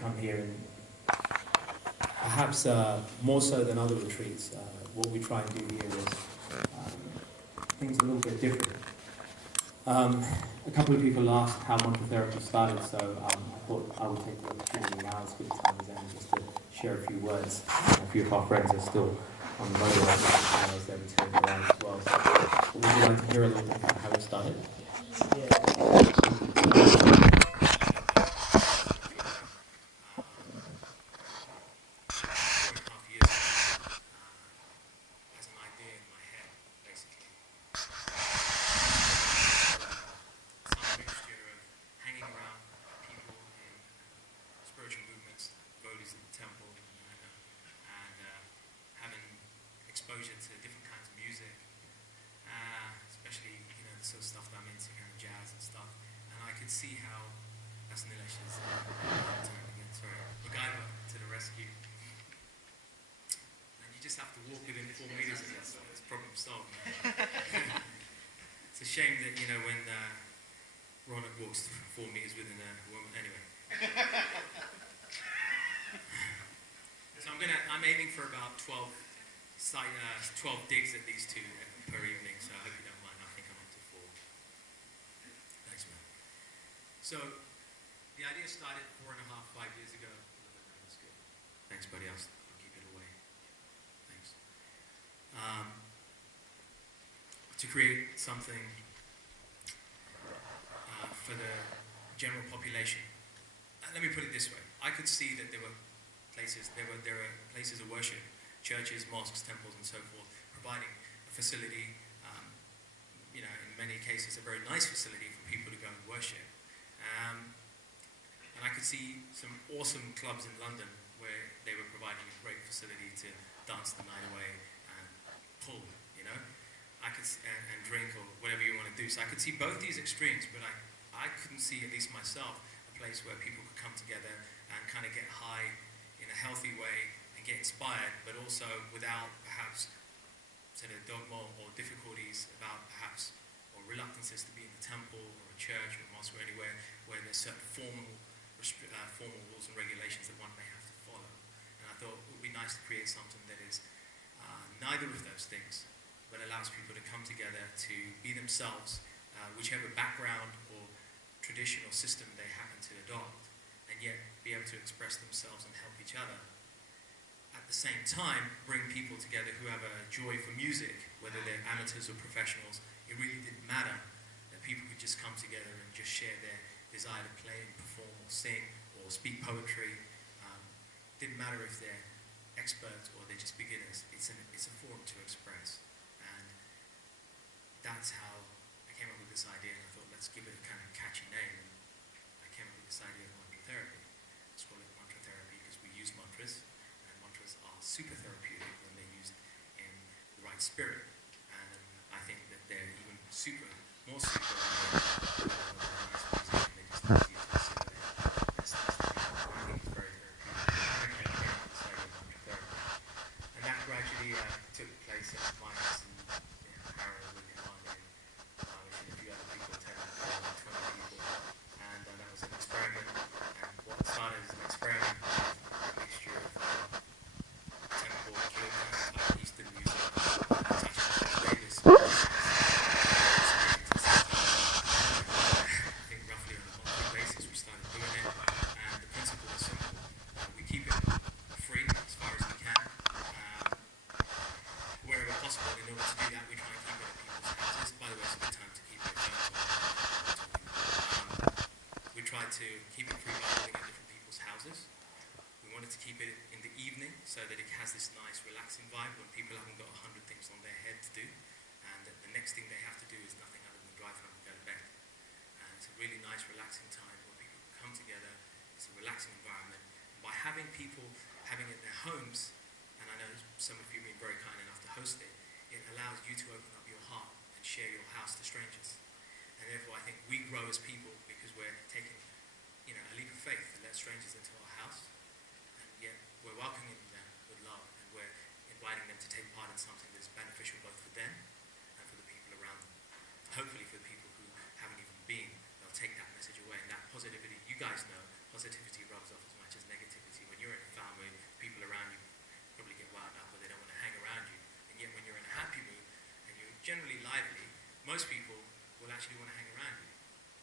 come here, and perhaps more so than other retreats, what we try and do here is things a little bit different. A couple of people asked how mantra therapy started, so I thought I would take the opportunity now as good a time as any just to share a few words. A few of our friends are still on the motorway as they're returning around as well. So would you like to hear a little bit about how it started? Exposure to different kinds of music, especially the sort of stuff that I'm into, kind of jazz and stuff. And I could see how that's Nilesh's sorry, MacGyver to the rescue. And you just have to walk within 4 meters of this. It's problem solved. It's a shame that when Ronak walks 4 meters within a woman. Anyway. So I'm aiming for about 12 digs at these two per evening, so I hope you don't mind. I think I'm up to 4. Thanks, man. So, the idea started 4.5, 5 years ago. That's good. Thanks, buddy. I'll keep it away. Thanks. To create something for the general population. Let me put it this way. I could see that there were places of worship, churches, mosques, temples, and so forth, providing a facility, in many cases a very nice facility for people to go and worship. And I could see some awesome clubs in London where they were providing a great facility to dance the night away and pull, I could and drink or whatever you want to do. So I could see both these extremes, but I couldn't see, at least myself, a place where people could come together and kind of get high in a healthy way, get inspired, but also without perhaps sort of dogma or difficulties about perhaps or reluctances to be in the temple or a church or a mosque or anywhere where there's certain formal rules and regulations that one may have to follow. And I thought it would be nice to create something that is neither of those things, but allows people to come together to be themselves, whichever background or tradition or system they happen to adopt, and yet be able to express themselves and help each other. At the same time, bring people together who have a joy for music, whether they're amateurs or professionals. It really didn't matter that people could just come together and just share their desire to play and perform or sing or speak poetry. Didn't matter if they're experts or they're just beginners. It's a forum to express. And that's how I came up with this idea, and I thought, let's give it a kind of catchy name. And I came up with this idea of mantra therapy. Let's call it mantra therapy because we use mantras. Are super therapeutic when they're used in the right spirit, and I think that they're even more super than they just use it to simulate. I think it's very therapeutic. And that gradually took place at my house in Harrow, in London, with a few other people, 10 or 20 people, and that was an experiment. And what started as an experiment, a mixture of temple, Kirtan, Eastern music, Davis. I think roughly on a monthly basis we started doing it, and the principle is simple. We keep it free as far as we can. Wherever possible, in order to do that, we try and keep it at people's houses. By the way, it's a good time to keep it at we try to keep it free by holding at different people's houses. We wanted to keep it in the evening so that it has this nice relaxing vibe when people haven't got 100 things on their head to do, and the next thing they have to do is nothing other than drive home and go to bed. And it's a really nice relaxing time where people can come together. It's a relaxing environment. And by having people having it in their homes, and I know some of you have been very kind enough to host it, it allows you to open up your heart and share your house to strangers. And therefore I think we grow as people because we're taking a leap of faith to let strangers into our house. Yet we're welcoming them with love, and we're inviting them to take part in something that's beneficial both for them and for the people around them. Hopefully for the people who haven't even been, they'll take that message away. And that positivity, you guys know, positivity rubs off as much as negativity. When you're in a foul mood, people around you probably get wound up or they don't want to hang around you. And yet when you're in a happy mood and you're generally lively, most people will actually want to hang around you.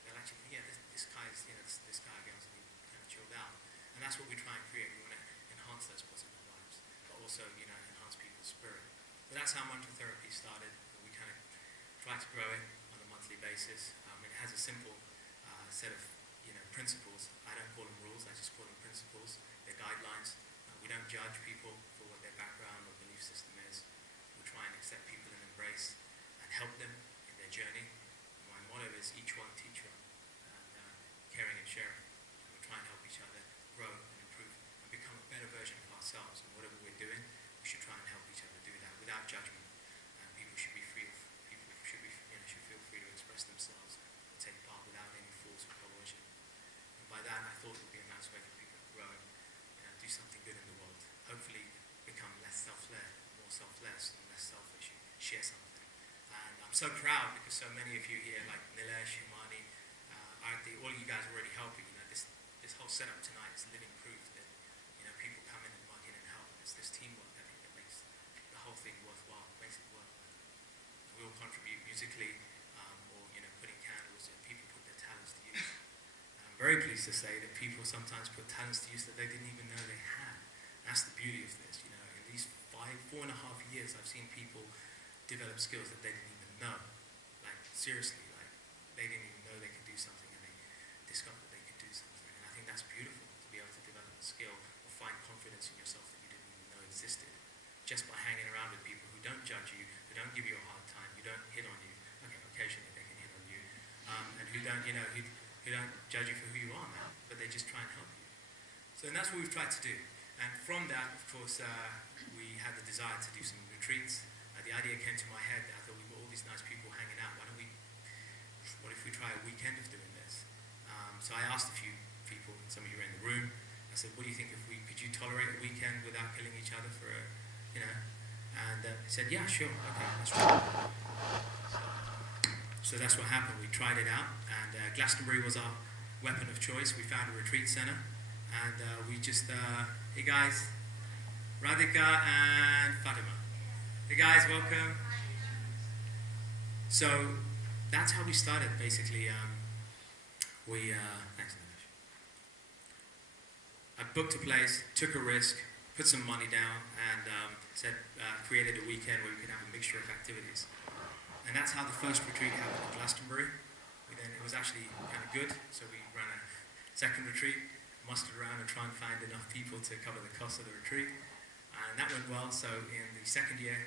They'll actually think, yeah, this guy's, this guy gets me kind of chilled out. And that's what we try and create. We want to enhance those positive vibes, but also, enhance people's spirit. So that's how mindful therapy started. We kind of try to grow it on a monthly basis. It has a simple set of principles. I don't call them rules, I just call them principles. They're guidelines. We don't judge people for what their background or belief system is. We try and accept people and embrace and help them in their journey. My motto is each one teach one, and caring and sharing. We try and help each other grow and improve and become a better version of ourselves. And whatever we're doing, we should try and help each other do that without judgment. And people should be free. People should be, should feel free to express themselves and take part without any force or coercion. And by that, I thought it would be a nice way for people to grow and do something good in the world. Hopefully, become less self-led, more selfless, and less selfish. And share something. And I'm so proud because so many of you here, like Nilesh, Imani, Arti, all of you guys are already helping. This whole setup tonight is living proof that people come in and mug in and help. It's this teamwork I think that makes the whole thing worthwhile, makes it work. We all contribute musically, or putting candles, and people put their talents to use. And I'm very pleased to say that people sometimes put talents to use that they didn't even know they had. That's the beauty of this. In these 4.5 years, I've seen people develop skills that they didn't even know. Like seriously, like they didn't even know they could do something, and they discovered that they could do something. And I think that's beautiful to be able to develop a skill or find confidence in yourself that you didn't even know existed, just by hanging around with people who don't judge you, who don't give you a hard time, who don't hit on you. Okay, occasionally they can hit on you, and who don't, who don't judge you for who you are now, but they just try and help you. So and that's what we've tried to do. And from that, of course, we had the desire to do some retreats. The idea came to my head that I thought we've got all these nice people hanging out. What if we try a weekend of doing this? So I asked a few people, some of you are in the room. I said, what do you think could you tolerate a weekend without killing each other for And they said, yeah, sure, okay, let's try it. So that's what happened. We tried it out, and Glastonbury was our weapon of choice. We found a retreat center, and we just, hey guys, Radhika and Fatima. Hey guys, welcome. So that's how we started, basically. Thanks, Nilesh. I booked a place, took a risk, put some money down, and created a weekend where we could have a mixture of activities. And that's how the first retreat happened in Glastonbury. It was actually kind of good, so we ran a second retreat, mustered around and try and find enough people to cover the cost of the retreat. And that went well, so in the second year,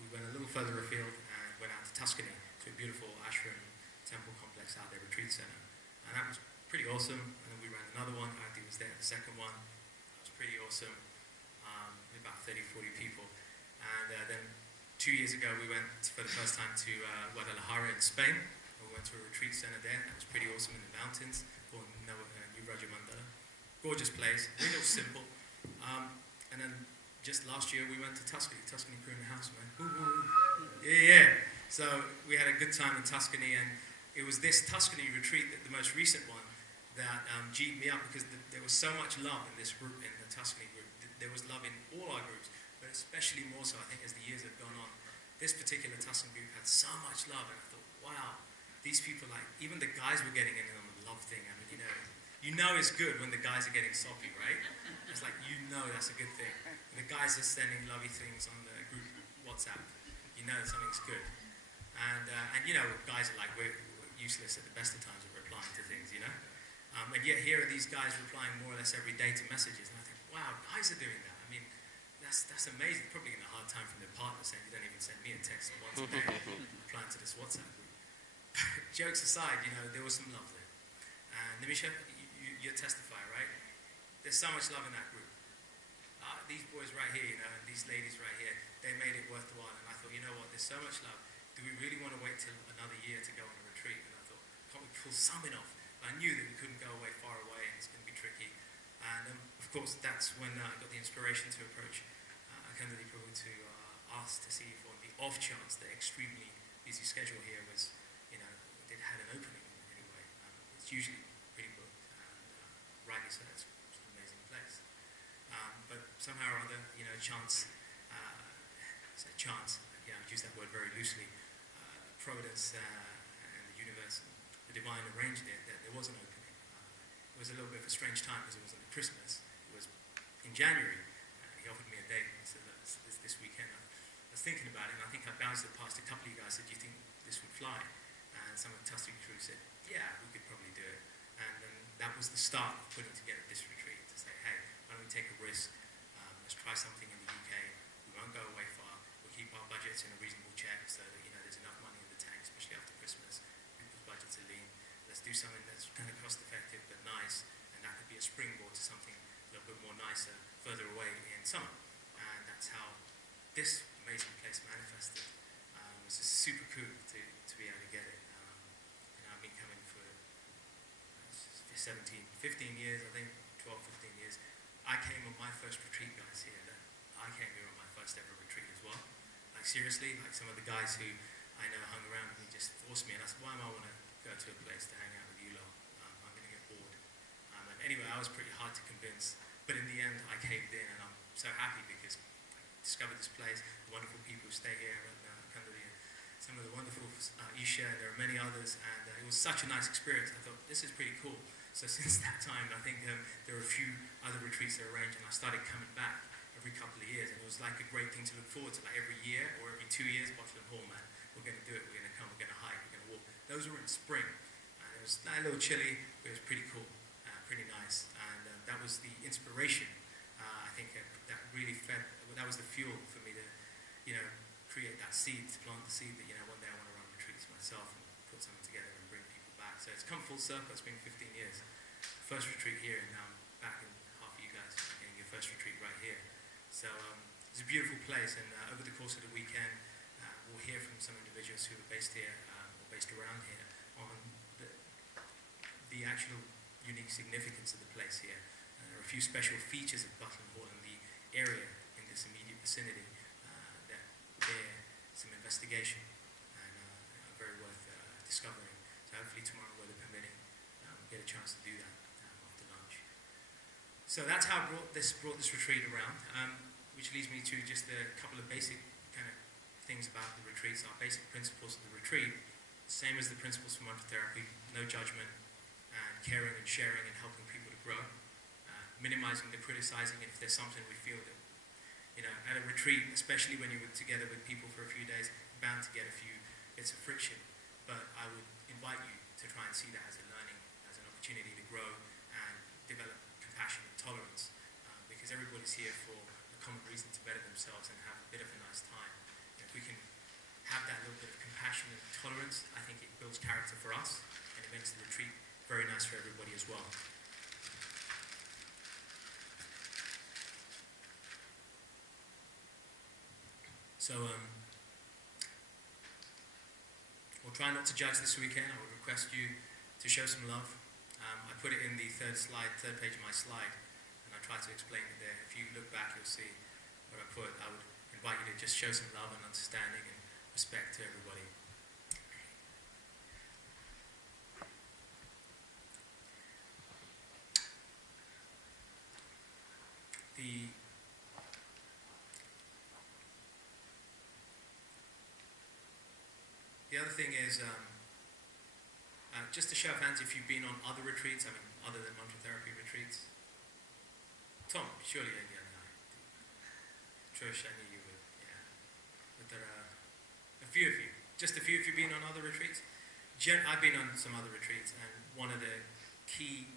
we went a little further afield and went out to Tuscany, to a beautiful ashram temple complex out there, retreat center. And that was pretty awesome. And then we ran another one. Arti was there at the second one. That was pretty awesome. About 30, 40 people. And then 2 years ago, we went for the first time to Guadalajara in Spain. We went to a retreat center there. That was pretty awesome in the mountains, called New Rajamandala. Gorgeous place, real simple. And then just last year, we went to Tuscany crew in the house, man. Yeah. So we had a good time in Tuscany, and it was this Tuscany retreat, the most recent one, that G'd me up, because there was so much love in this group, in the Tuscany group. There was love in all our groups, but especially more so, I think, as the years have gone on. This particular Tuscany group had so much love, and I thought, wow, these people, like, even the guys were getting in on the love thing. I mean, you know it's good when the guys are getting soppy, right? It's like, that's a good thing. When the guys are sending lovey things on the group WhatsApp, something's good. And guys are like, we're useless at the best of times at replying to things, and yet here are these guys replying more or less every day to messages, and I think, wow, guys are doing that. I mean, that's amazing. They're probably getting a hard time from their partner saying, you don't even send me a text once a day, replying to this WhatsApp group. Jokes aside, there was some love there. And Nimisha, you testify, right? There's so much love in that group. These boys right here, and these ladies right here, they made it worthwhile. And I thought, you know what, there's so much love. Do we really want to wait till another year to go on a retreat? And I thought, can't we pull something off? But I knew that we couldn't go away far away, and it's going to be tricky. And of course, that's when I got the inspiration to approach Akandali Prabhu to ask to see if on the off chance the extremely busy schedule here was, it had an opening anyway. It's usually pretty booked, and rightly so, it's an amazing somehow or other, you know, chance, say chance, yeah, I use that word very loosely, Providence and the universe, the divine arranged it, that there was an opening. It was a little bit of a strange time because it wasn't at Christmas, it was in January. He offered me a date, and said, look, this weekend. I was thinking about it, and I think I bounced it past a couple of you guys, said, do you think this would fly? And some of the Tusky crew said, yeah, we could probably do it. And then that was the start of putting together this retreat, to say, hey, why don't we take a risk, let's try something in the UK, we won't go away far, we'll keep our budgets in a reasonable check so that, you know, there's enough money in the tank, especially after Christmas, people's budgets are lean, let's do something that's kind of cost effective but nice, and that could be a springboard to something a little bit more nicer further away in summer. And that's how this amazing place manifested. It was just super cool to be able to get it. You know, I've been coming for 15 years, I think, 12, 15 years. I came on my first retreat, guys, here. I came here on my first ever retreat as well. Like, seriously, like some of the guys who I know hung around with me just forced me, and I said, why am I want to go to a place to hang out with you lot? I'm going to get bored. And anyway, I was pretty hard to convince, but in the end, I caved in, and I'm so happy because I discovered this place, the wonderful people who stay here, and some of the wonderful Isha, and there are many others, and it was such a nice experience. I thought, this is pretty cool. So since that time, I think there were a few other retreats that were arranged, and I started coming back every couple of years, and it was like a great thing to look forward to, like every year or every 2 years, Buckland Hall, man, we're going to do it, we're going to come, we're going to hike, we're going to walk. Those were in spring, and it was a little chilly, but it was pretty cool, pretty nice, and that was the inspiration. I think that really fed, that was the fuel for me to, you know, create that seed, to plant the seed that, you know, one day I want to run retreats myself and put something together and bring people back. So it's come full circle. It's been 15 years. First retreat here, and now I'm back, and half of you guys are getting your first retreat right here. So it's a beautiful place, and over the course of the weekend, we'll hear from some individuals who are based here, or based around here, on the actual unique significance of the place here. There are a few special features of Buckland Hall and the area in this immediate vicinity that bear some investigation and are very worth discovering. So hopefully tomorrow, weather permitting, we'll get a chance to do that after lunch. So that's how I brought this retreat around, which leads me to just a couple of basic kind of things about the retreats, our basic principles of the retreat. Same as the principles for mantra therapy: no judgment, and caring and sharing and helping people to grow. Minimizing the criticizing if there's something we feel that, you know, at a retreat, especially when you're together with people for a few days, you're bound to get a few bits of friction. But I would invite you to try and see that as a learning, as an opportunity to grow and develop compassion and tolerance, because everybody's here for a common reason to better themselves and have a bit of a nice time. And if we can have that little bit of compassion and tolerance, I think it builds character for us, and it makes the retreat very nice for everybody as well. So we'll try not to judge this weekend. I would request you to show some love. I put it in the third page of my slide, and I try to explain it there. If you look back, you'll see what I put. I would invite you to just show some love and understanding and respect to everybody. The other thing is, just to show of hands, if you've been on other retreats, I mean, other than mantra therapy retreats. Tom, surely you're the other guy. Trish, I knew you would, yeah. But there are a few of you, just a few of you been on other retreats. I've been on some other retreats, and one of the key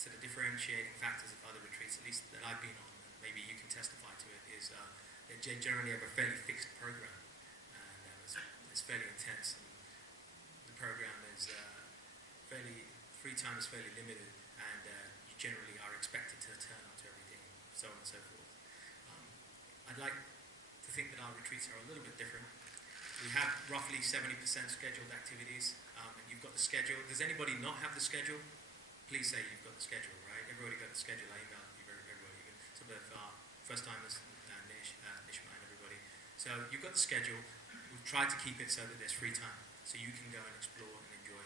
sort of differentiating factors of other retreats, at least that I've been on, and maybe you can testify to it, is they generally have a fairly fixed program. It's fairly intense, and the program is free time is fairly limited, and you generally are expected to turn up to everything, so on and so forth. I'd like to think that our retreats are a little bit different. We have roughly 70% scheduled activities, and you've got the schedule. Does anybody not have the schedule? Please say you've got the schedule, right? Everybody got the schedule. I emailed everybody. Some of our first-timers, Nishma and everybody. So you've got the schedule. We've tried to keep it so that there's free time, so you can go and explore and enjoy.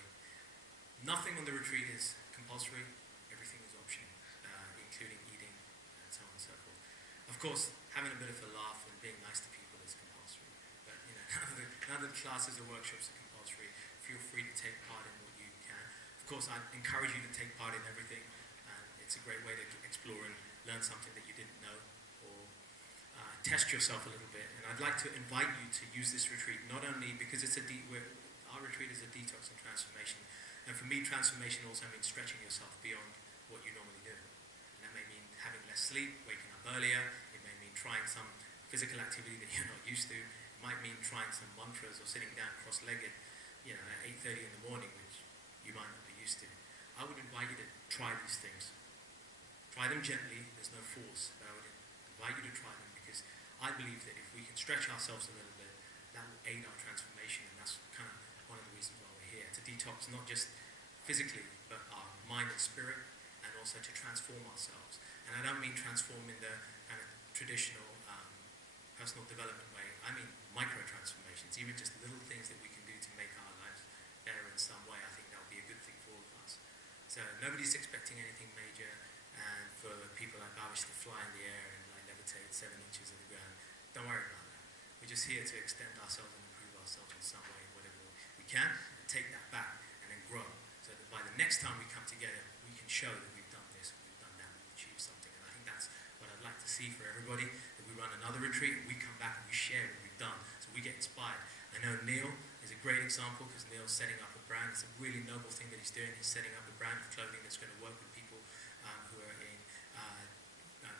Nothing on the retreat is compulsory. Everything is optional, including eating and so on and so forth. course, having a bit of a laugh and being nice to people is compulsory. But you know, none of the classes or workshops are compulsory. Feel free to take part in what you can. Of course, I encourage you to take part in everything. And it's a great way to explore and learn something that you didn't know, or test yourself a little bit. And I'd like to invite you to use this retreat, not only because it's our retreat is a detox and transformation. And for me, transformation also means stretching yourself beyond what you normally do. And that may mean having less sleep, waking up earlier. It may mean trying some physical activity that you're not used to. It might mean trying some mantras or sitting down cross-legged, you know, at 8:30 in the morning, which you might not be used to. I would invite you to try these things. Try them gently. There's no force. But I would invite you to try them because I believe that if we can stretch ourselves a little bit, that will aid our transformation. And that's kind of one of the reasons why we're here, to detox not just physically, but our mind and spirit, and also to transform ourselves. And I don't mean transform in the kind of traditional personal development way. I mean micro-transformations, even just little things that we can do to make our lives better in some way. I think that would be a good thing for all of us. So nobody's expecting anything major, and for people like Babish to fly in the air and like levitate 7 inches of the ground, don't worry about that. We're just here to extend ourselves and improve ourselves in some way, whatever we can, and take that back and then grow. So that by the next time we come together, we can show that we've done this, we've done that, we've achieved something. And I think that's what I'd like to see for everybody, that we run another retreat, we come back and we share what we've done, so we get inspired. I know Neil is a great example because Neil's setting up a brand. It's a really noble thing that he's doing. He's setting up a brand of clothing that's going to work with people who are in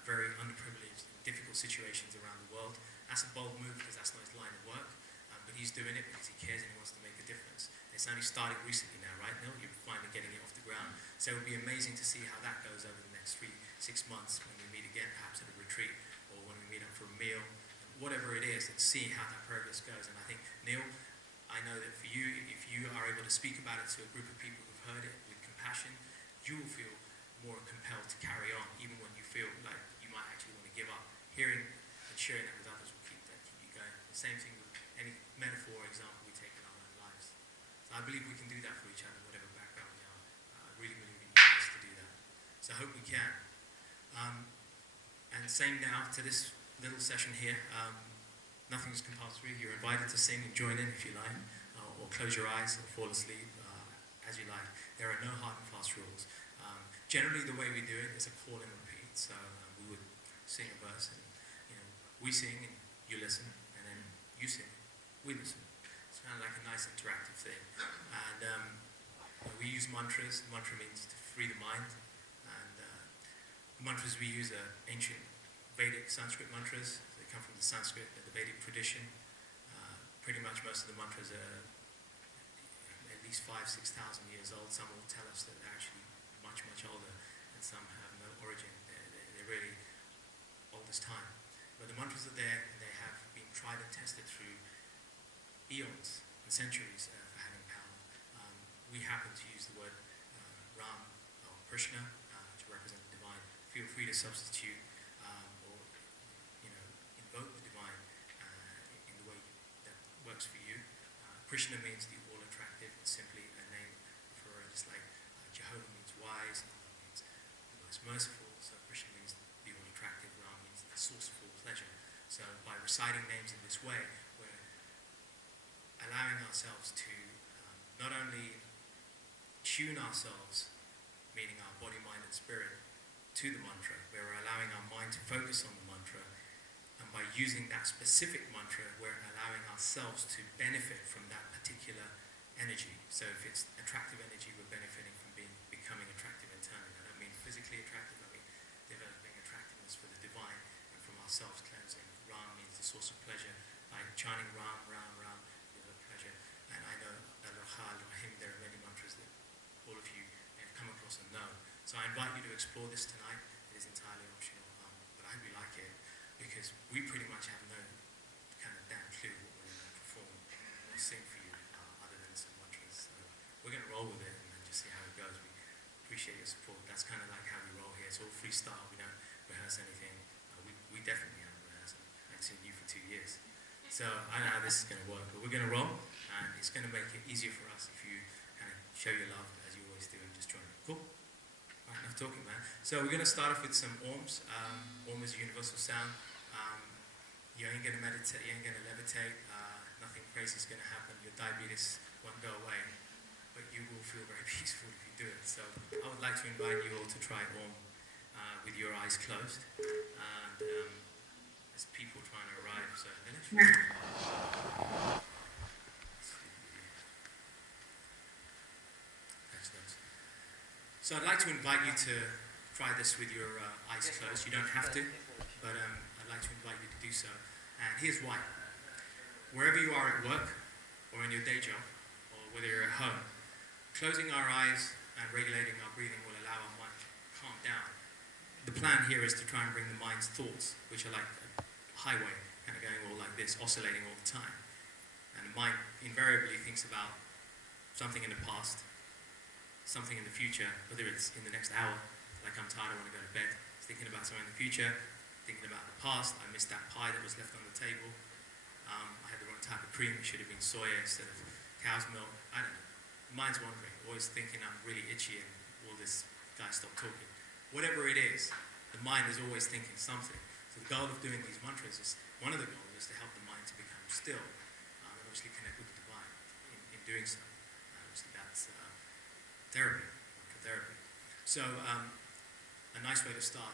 very underprivileged and difficult situations around the world. That's a bold move because that's not his line of work, but he's doing it because he cares and he wants to make a difference. It's only starting recently now, right, Neil? You're finally getting it off the ground. So it would be amazing to see how that goes over the next 3-6 months when we meet again, perhaps at a retreat, or when we meet up for a meal, whatever it is, and see how that progress goes. And I think, Neil, I know that for you, if you are able to speak about it to a group of people who've heard it with compassion, you will feel more compelled to carry on, even when you feel like you might actually want to give up. Hearing and sharing that with others will keep you going. The same thing with any metaphor or example we take in our own lives. So I believe we can do that for each other, whatever background we are. Really, really, really need us to do that. So I hope we can. And same now to this little session here. Nothing is compulsory. You're invited to sing and join in if you like, or close your eyes or fall asleep as you like. There are no hard and fast rules. Generally, the way we do it is a call and repeat. So we would sing a verse, and we sing and you listen, and then you sing, we listen. It's kind of like a nice interactive thing. And we use mantras. Mantra means to free the mind, and the mantras we use are ancient Vedic Sanskrit mantras. They come from the Sanskrit, the Vedic tradition. Pretty much most of the mantras are at least 5,000-6,000 years old. Some will tell us that they're actually much, much older, and some have no origin. They're really old as time. But the mantras are there, and they have been tried and tested through eons and centuries for having power. We happen to use the word Ram or Krishna to represent the divine. Feel free to substitute or invoke the divine in the way that works for you. Krishna means the all-attractive. It's simply a name for just like Jehovah means wise, and Allah means the most merciful. So Krishna means the all-attractive. Ram means the source of all pleasure. So by reciting names in this way, we're allowing ourselves to not only tune ourselves, meaning our body, mind, and spirit, to the mantra, where we're allowing our mind to focus on the mantra, and by using that specific mantra, we're allowing ourselves to benefit from that particular energy. So if it's attractive energy, we're benefiting from becoming attractive internally. I don't mean physically attractive, I mean developing attractiveness for the divine and from our self-cleansing. Ram means the source of pleasure. By chanting Ram, Ram, Ram, develop pleasure. And I know Al-Rahal, Rahim, there are many mantras that all of you have come across and know. So I invite you to explore this tonight. It is entirely optional, but I hope you like it, because we pretty much have no kind of damn clue what we're going to perform or sing for you other than some mantras. So we're going to roll with it and then just see how it goes. We appreciate your support. That's kind of like how we roll here. It's all freestyle. We don't rehearse anything. We definitely haven't rehearsed. I haven't seen you for 2 years. So I know how this is going to work, but we're going to roll, and it's going to make it easier for us if you kind of show your love as you always do and just join it. Cool? Right, enough talking, man. So we're going to start off with some Orms. Om is a universal sound. You ain't gonna meditate, you ain't gonna levitate, nothing crazy is gonna happen, your diabetes won't go away, but you will feel very peaceful if you do it. So I would like to invite you all to try Om with your eyes closed. And there's people trying to arrive, so So I'd like to invite you to try this with your eyes closed. You don't have to, but I'd like to invite you to do so. And here's why. Wherever you are at work, or in your day job, or whether you're at home, closing our eyes and regulating our breathing will allow our mind to calm down. The plan here is to try and bring the mind's thoughts, which are like a highway, kind of going all like this, oscillating all the time. And the mind invariably thinks about something in the past, something in the future, whether it's in the next hour, like I'm tired, I want to go to bed, it's thinking about something in the future, thinking about the past, I missed that pie that was left on the table, I had the wrong type of cream, it should have been soya instead of cow's milk, I don't know. The mind's wandering, always thinking I'm really itchy and all this guy stop talking. Whatever it is, the mind is always thinking something. So the goal of doing these mantras is, one of the goals is to help the mind to become still, and obviously connect with the divine in doing so. Obviously that's therapy, mantra therapy. So a nice way to start,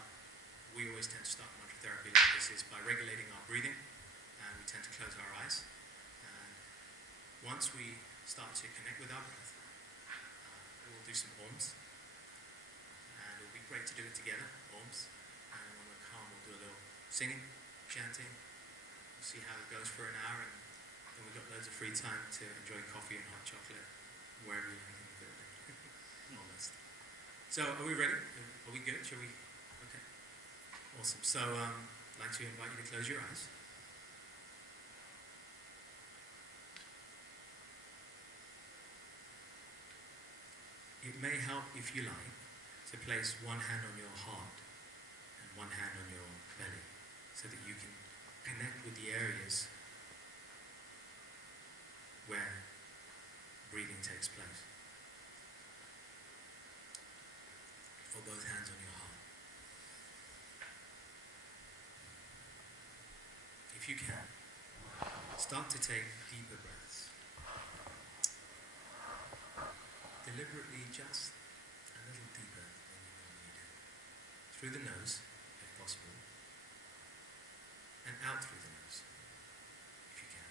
we always tend to start mantra therapy like this, is by regulating our breathing, and we tend to close our eyes. And once we start to connect with our breath, we'll do some Oms, and it'll be great to do it together, Oms, and when we're calm we'll do a little singing, chanting, we'll see how it goes for an hour, and then we've got loads of free time to enjoy coffee and hot chocolate, wherever you like in the building. Almost. So, are we ready? Are we good? Shall we? Okay. Awesome. So, I'd like to invite you to close your eyes. It may help, if you like, to place one hand on your heart and one hand on your belly, so that you can connect with the areas where breathing takes place. Or both hands on your heart. If you can, start to take deeper breaths. Deliberately, just a little deeper than you normally do. Through the nose, if possible, and out through the nose, if you can.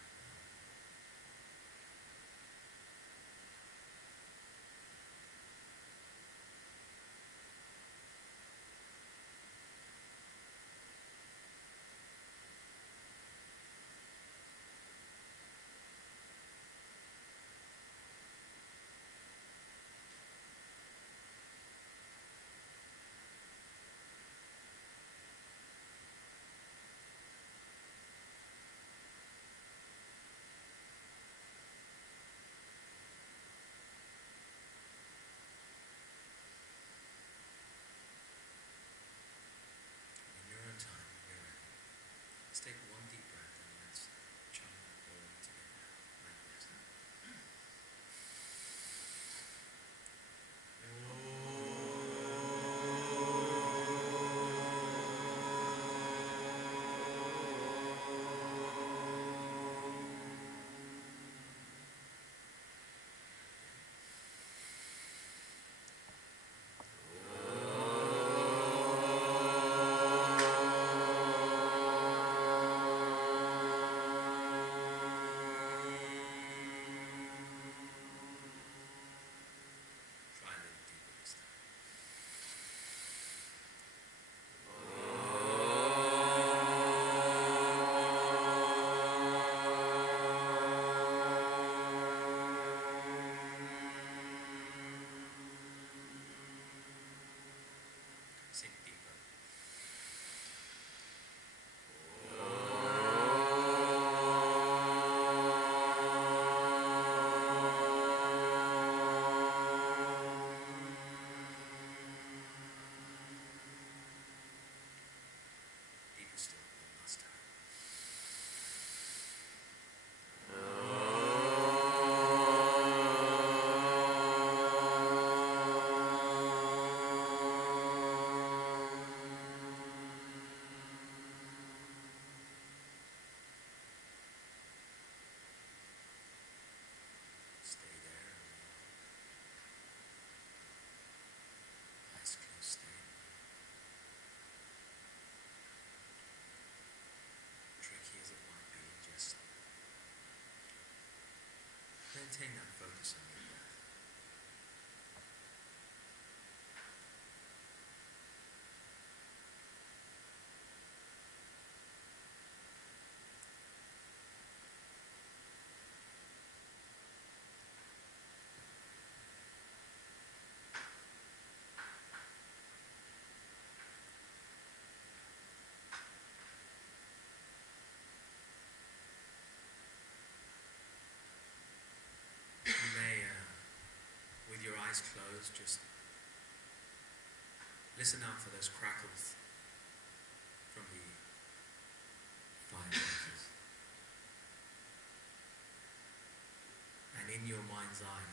maintain that focus on your breath. You may, with your eyes closed, just listen out for those crackles from the fireplaces. And in your mind's eye,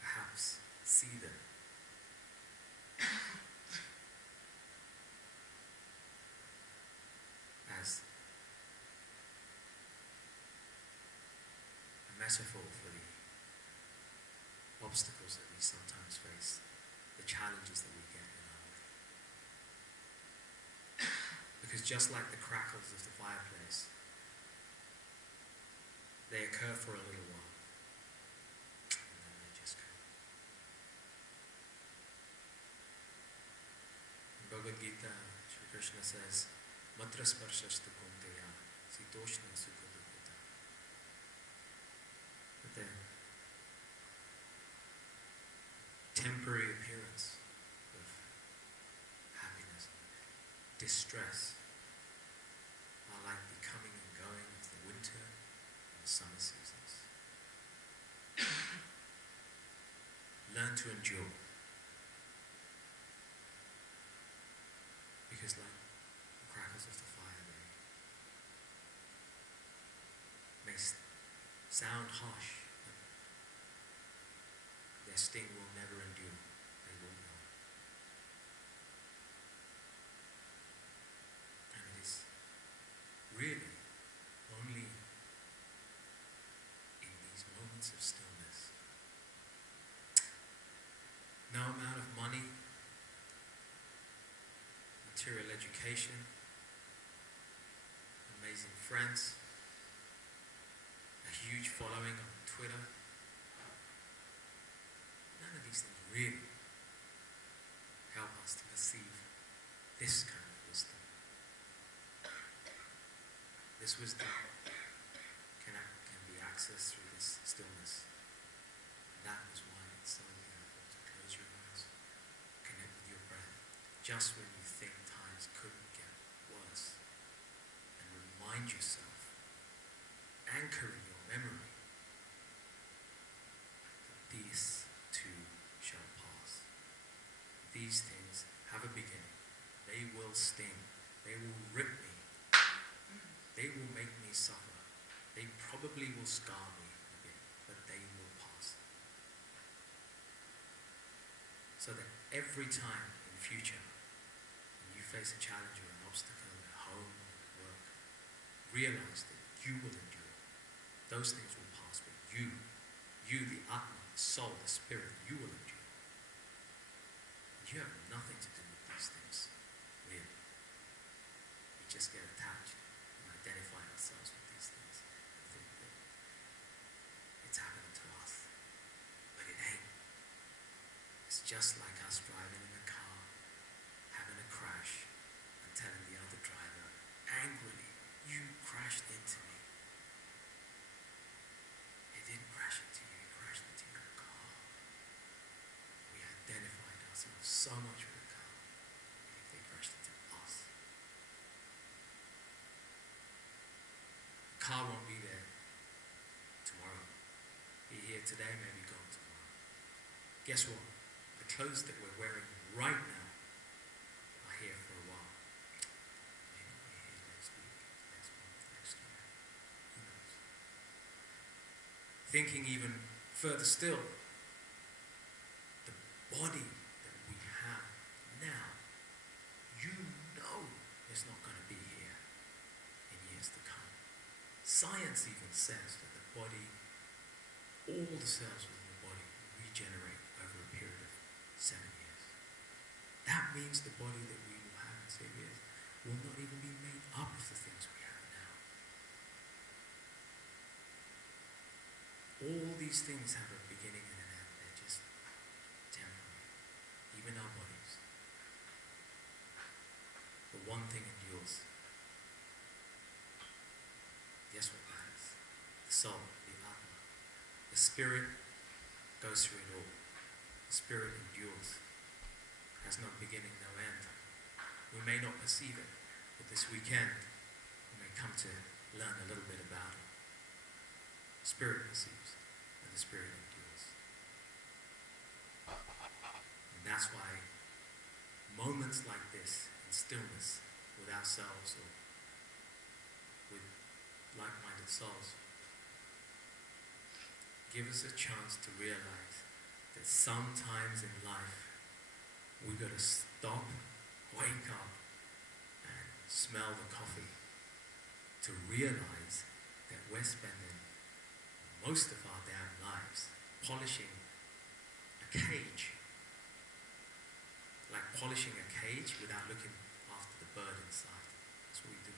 perhaps see them as a metaphor for the obstacles that we sometimes face, the challenges that we get in our life. Because just like the crackles of the fireplace, they occur for a little while, and then they just go. In Bhagavad Gita, Sri Krishna says, Matra sparshastu kunteya, sitoshna sukha dukkata. But the temporary appearance of happiness and distress are like the coming and going of the winter and the summer seasons. Learn to endure. Because like the crackles of the fire, they may sound harsh, but their sting will never endure. They will not. And it is really only in these moments of stillness. No amount of money, material education, amazing friends, a huge following on Twitter, none of these things really help us to perceive this kind of wisdom. This wisdom can be accessed through this stillness. And that is why it's so beautiful to close your eyes, connect with your breath, just when you think times couldn't get worse, and remind yourself, anchor in your memory, that these too shall pass. These things have a beginning. They will sting. They will rip me. They will make me suffer. They probably will scar me a bit, but they will pass. So that every time in future when you face a challenge or an obstacle at home or at work, realize that you will endure. Those things will pass, but you, the Atma, the soul, the spirit, you will endure. And you have nothing to do with these things, really. We just get attached and identify ourselves with these things and think that it's happening to us. But it ain't. It's just like us driving in a car, having a crash, and telling the other driver, angrily, you crashed into me. It didn't crash into you, it crashed into your car. We identified ourselves so much with the car, if they crashed into us. The car won't be there tomorrow. Be here today, maybe gone tomorrow. Guess what? The clothes that we're wearing right now are here for a while. Maybe we'll be here next week, next month, next year. Who knows? Thinking even further still, the body that we have now, you know it's not going to be here in years to come. Science even says that the body, all the cells within the body regenerate over a period of 7 years. That means the body that we will have in 7 years will not even be made up of the things we have now. All these things have a beginning and an end. They're just temporary. Even our bodies. But one thing endures. Guess what that is? The soul, the atma. The spirit goes through it all. The spirit endures. Has no beginning, no end. We may not perceive it, but this weekend we may come to learn a little bit about it. The spirit perceives, and the spirit endures. And that's why moments like this, in stillness, with ourselves or with like-minded souls, give us a chance to realize that sometimes in life we've got to stop, wake up, and smell the coffee to realize that we're spending most of our damn lives polishing a cage. Like polishing a cage without looking after the bird inside. That's what we do.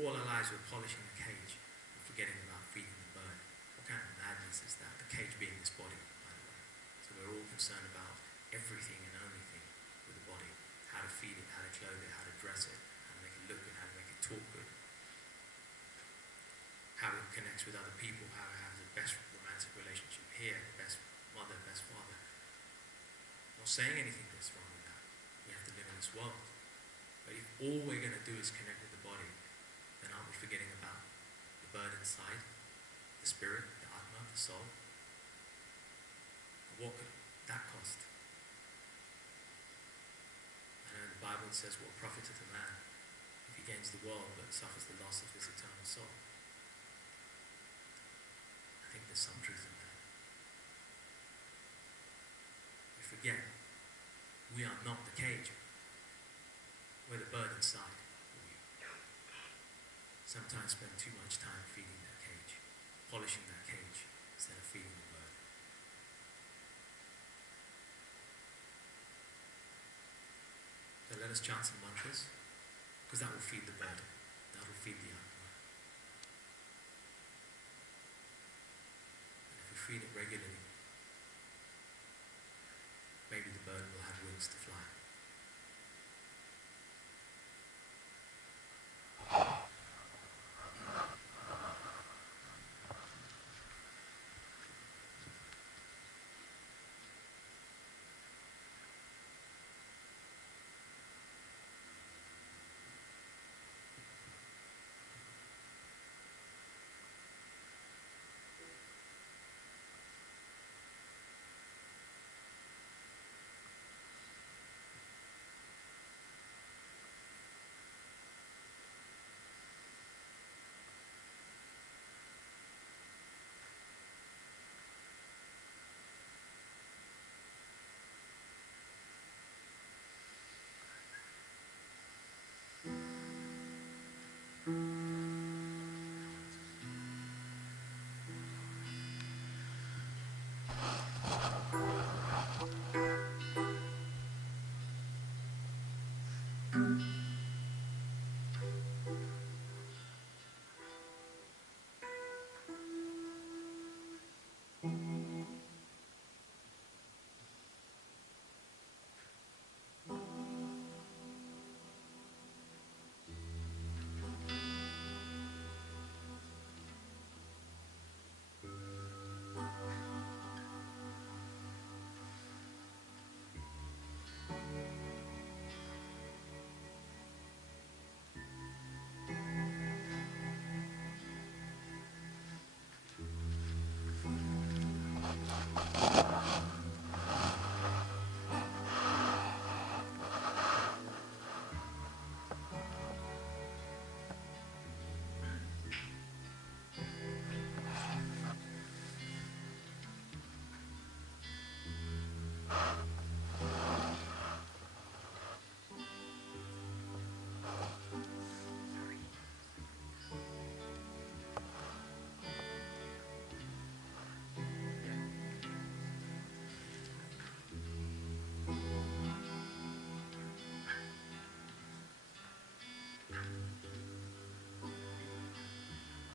All our lives we're polishing a cage and forgetting about feeding the bird. What kind of madness is that? The cage being this body, by the way. So we're all concerned about everything and anything with the body. How to feed it, how to clothe it, how to dress it, how to make it look good, how to make it talk good. How it connects with other people, how it has the best romantic relationship here, the best mother, best father. I'm not saying anything that's wrong with that. We have to live in this world. But if all we're going to do is connect with the body, then aren't we forgetting about the bird inside, the spirit, the atma, the soul? What could that cost? I know the Bible says, what profiteth a man if he gains the world but suffers the loss of his eternal soul? I think there's some truth in that. We forget we are not the cage. We're the bird inside. We sometimes spend too much time feeding that cage, polishing that cage instead of feeding the bird. So let us chant some mantras, because that will feed the bird. That will feed the atma. And if we feed it regularly,